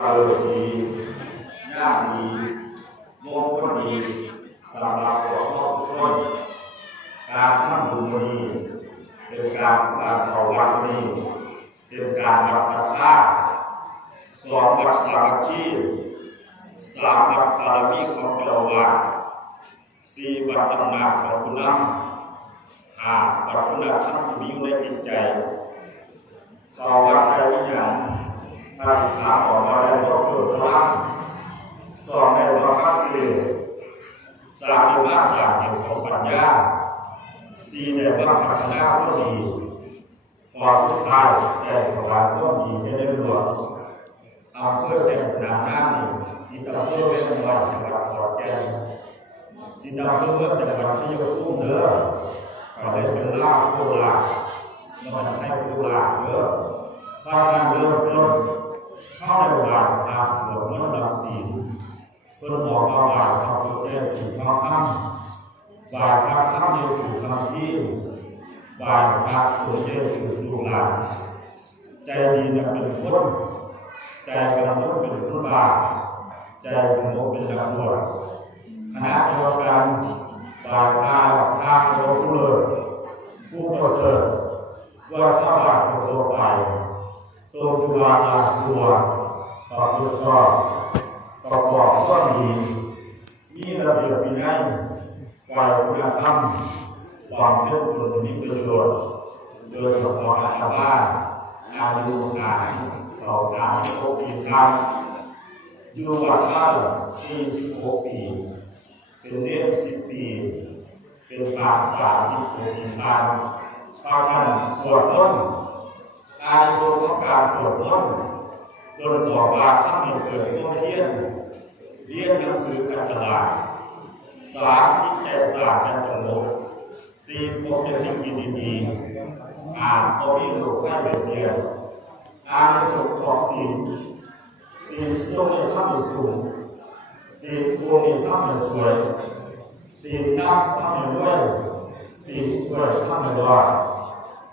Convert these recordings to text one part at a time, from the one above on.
เออดีย่างดีมงคลดีสำหรับตัวครอบครัวการทำบุญนี้เป็นการกาเข้าวัดนี้เป็นการรักษาธาตุสองวัดสามัคคีสามวัดบารมีของเจ้าวาสสี่วัดอำนาของคุณน้ำห้าวัดคุณธรรมที่มีอยู่ในจิตใจสองวัดใจวิญญาณ ถ้าถามออกมาได้ก็เกิดพลังสองในความรักเกลียดสามในว่าศาสตร์เกี่ยวกับปัญญาสี่ในว่าพัฒนาก็ดีพอสุดท้าย แต่ถวายก็ดีไม่ได้รวมเอาเพื่อแต่งหนาหน้านี่ที่ตำรวจเป็นจังหวัดจังหวัดขอนแก่นที่ตำรวจเป็นจังหวัดที่ยกทุ่งเด้อก็เลยเป็นลาบโคราชมันให้โคราชเด้อถ้าการเริ่มต้นเข้าในบาทตามสวดมนต์ดับศีลเพื่อบอกว่าบาททำตัวเองถูกต้องทำบาททำทำเดียวถูกทำที่บาททำสวนเดียวถูกลูกหลาน ใจดีเนี่ยเป็นคนใจกำลังเป็นคนบาปใจสงบเป็นนักบวชคณะเดียวกันบาททาทางโลกุเลศผู้ประเสริฐว่าถ้าบาปตัวไปตัวจุฬาลาสัวต่อตัวชอบประกอบก็ดีมีระเบียบวินัยฝ่ายคุณธรรมความเป็นคนมีประโยชน์โดยเฉพาะอาชาบ้าน อายุงานต่อการพบกินทำอยู่วัดท่านที่สิบหกปีเป็นเลี้ยงสิบปีเป็นปากสามสิบหกปีการพากันสวดมนต์การสวดของการสวดมนต์โดยบอกว่าถ้ามีเกิดต้องเรียนเรียนหนังสือกันตลาดสามจิตใจสะอาดและสงบสี่พบจะสิ่งดีๆ อ่านพอมีลูกให้เป็นเรียนอ่านสุขของสิ่งสี่ช่วงนี้ถ้ามีสูงสี่พวงนี้ถ้ามีสวยสี่น้ำถ้ามีด้วยสิ่งเกิดขึ้นในว่า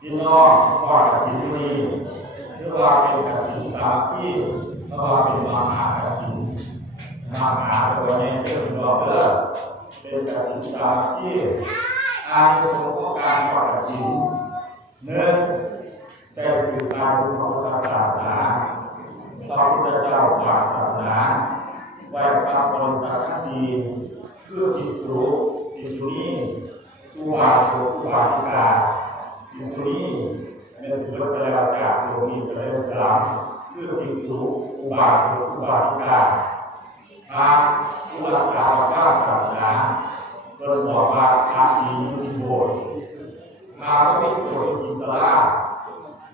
พี่น้องว่าสิ่งนี้เรียกว่าเป็นกฐินสามที่เรียกว่าเป็นมหากฐินมหาตัวนี้เป็นดอกเลิกเป็นกฐินสามที่อานิสงส์ของการทอดกฐิน หนึ่งได้สื่อสารของพระศาสนาพระพุทธเจ้าฝากศาสนาไว้กับบริษัททั้งสี่คือภิกษุภิกษุณีอุบาสกอุบาสิกาอิสุนีเป็นพุทธเจ้าจากโลกีพระสามคือภิกษุอุบาสกอุบาสิกาทางอุบาสกก้าศาสนาก็บอกว่าทางอีมีโบ สถ์ทางไม่โบสถ์อิสระ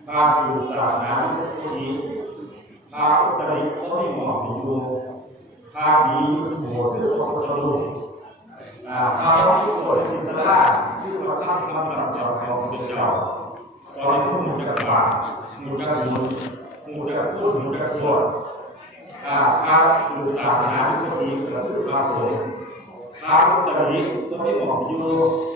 ทาสื่อศาสนาที่ดีทาอุตริก็ไม่เหมาะอยู่ทางนี้โบสถ์คือพระพุทธรูปข้าพเจ้าโปรดอิสระที่เราตั้งคำสั่งสอนของพระเจ้าสอนให้ผู้มุจักบาปมุจักบุญมุจักพูดมุจักตรวจข้าสื่อสารหาที่ดีกับผู้ข้าสงฆ์ข้าตอนนี้ก็ไม่เหมาะอยู่ผู้ข้าแบบผู้ที่ที่เสียที่เราไม่ได้ตรวจนี่เรียกสื่อการพระพุทธศาสนาสอนให้รักษาระเพณีประเพณีมีสิบองยื่อ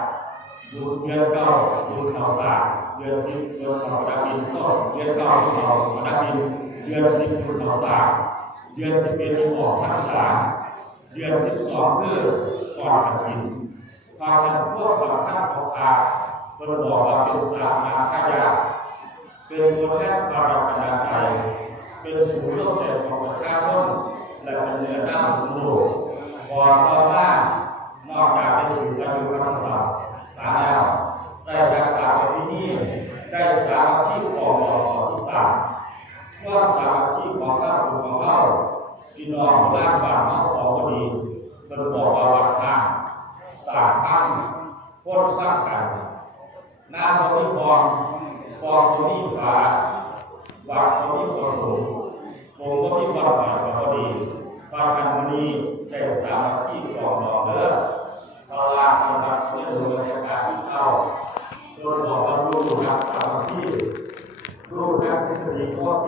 บุตรเดือนเก้าบุตรเขาสาเดือนสิบบุตรเขาดักดินก็เดือนเก้าบุตราดักดินเดือนสิบบุตรเขาสาเดือนสิบเอ็ดบุตรออกพรรษาเดือนสิบสองคือฟอดกันกินฟากันพวกสามข้าของตาเป็นบอกว่าเป็นสามนาขยาเป็นตัวแทนบารมีนาใจเป็นศูนย์โลกแต่ของประชาชนและเป็นเนื้อหน้าของโลกพอต่ ที่ปอกของสามว่าสามที่ขอข้าวขอข้าวพี่นองร่างบาปมาขอพอดีมันบอกว่ารัดทางสามทั้งคนสร้างกันหน้าเขาที่ฟองฟองตัวนี้าบาปเขาที่ประสงค์ผมก็ที่ความบาปพอดีปาปกันวันนี้แต่สามที่ปองหนอเด้อตลาดตลาดเพื่อนรดยการที่เข้าโดนบอกว่ารู้รักษา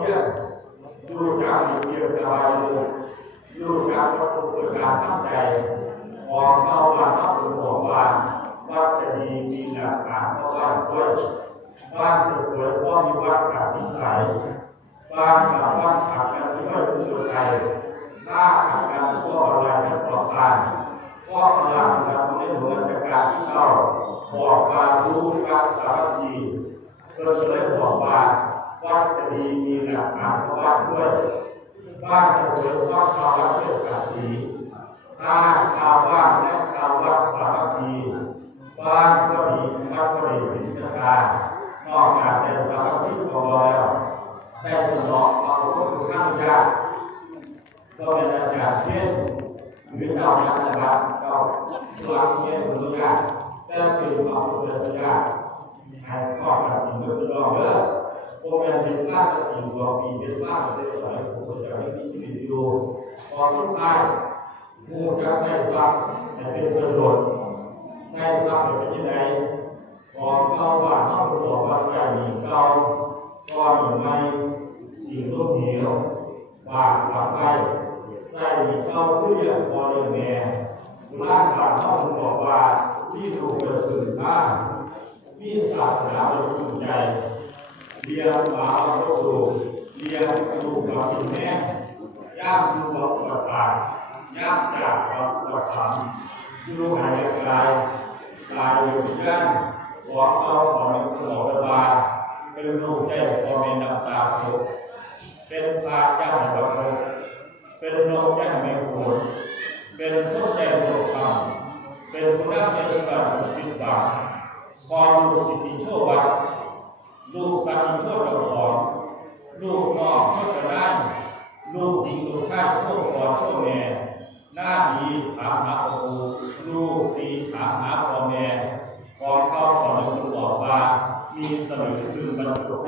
เรื่องดูการอยียวยาดูการก็ต้องการทั้งใจของเรามาทับหลวงว่าว่าจะมีมีหลักฐานก็ว่าด้วยบ้านจะสวยๆก็มีวัดกับนิสัยบ้านกับวัดกับการที่ไม่รู้ตัวใจหน้ากับการก็อะไรทั้สอบด้านก็กำลังจะไม่เหมือนกับการที่เราบอกมารู้การสารดีเราเวยบอกว่า วัดจะดีมีหลักฐานเพราะว่าด้วยบ้านจะสวยเพราะชาววัดเชื่อกันสีถ้าชาวบ้านและชาววัดสามัคคีบ้านก็ดีวัดก็ดีเป็นเจ้าการนอกจากจะสามัคคีขอแล้วได้สนองความรู้สึกข้างยากก็เป็นอาจารย์เช่นหรือเจ้าคณะนะครับเจ้าหลักเช่นตัวอย่างแต่เป็นความรู้สึกยากให้ข้อการจริงก็จะรอดเด้อ โปรแกรมเป็นบ้านจะอยู่ตัวปีเป็นบ้านจะสายผมจะไม่มีชีวิตอยู่พอสุดท้ายผู้จะใช้ทรัพย์แต่เป็นประโยชน์ใช้ทรัพย์เป็นยังไงพอเข้าว่าเข้าบอกว่าใส่หนีเก่าก็อยู่ในอีกรูปเหนียวว่าหลับไปใส่หนีเก่าเพื่อพอเรื่องแม่ร่างกายเขาบอกว่าที่ดูเกิดขึ้นบ้านมีศาสนาเป็นจุดใจ เรียนมาเอาตัวดูเรียนกระดูกกับคุณแม่ย่างดูกับประตาย่างจากกับประถามดูหายกายกายอยู่ที่ด้านหัวเอาของตลอดเวลาเป็นรูปใจพอมีน้ำตาตกเป็นตาเจ้าดอกเป็นโลกเจ้าแม่โหดเป็นผู้ใจโลกธรรมเป็นผู้รับในการปฏิบัติพอรู้สิทธิโชควัด ลูกสามีโทษเราขอลูกน้องโทษกระด้านลูกดีลูกข้ายโทษก่อนโทษแม่หน้าดีถามหาครูลูกดีถามหาพ่อแม่ก่อนเข้าขอหลวงปู่บอกว่ามีสมุดลืมบรรจุ